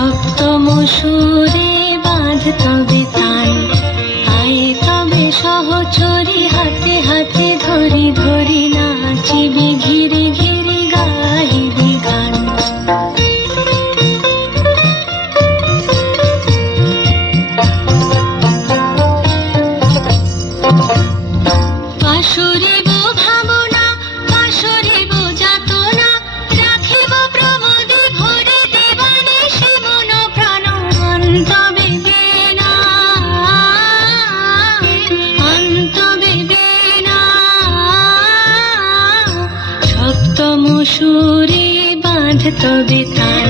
সপ্তম সুরে বাঁধ তবে তান, আয়ে তবে সহচরী হাতে হাতে ধরি ধরি নাচিবি ঘিরে ঘিরে গাহিবি গান। পাশরিব ভাবনা পাশরিব যাতনা, রাখিব প্রমোদে ভরে দেবানে সে মন প্রাণ। অন্তবে বেনা অন্তবে বেনা, সপ্তম সুরে বাঁধ তবে তান।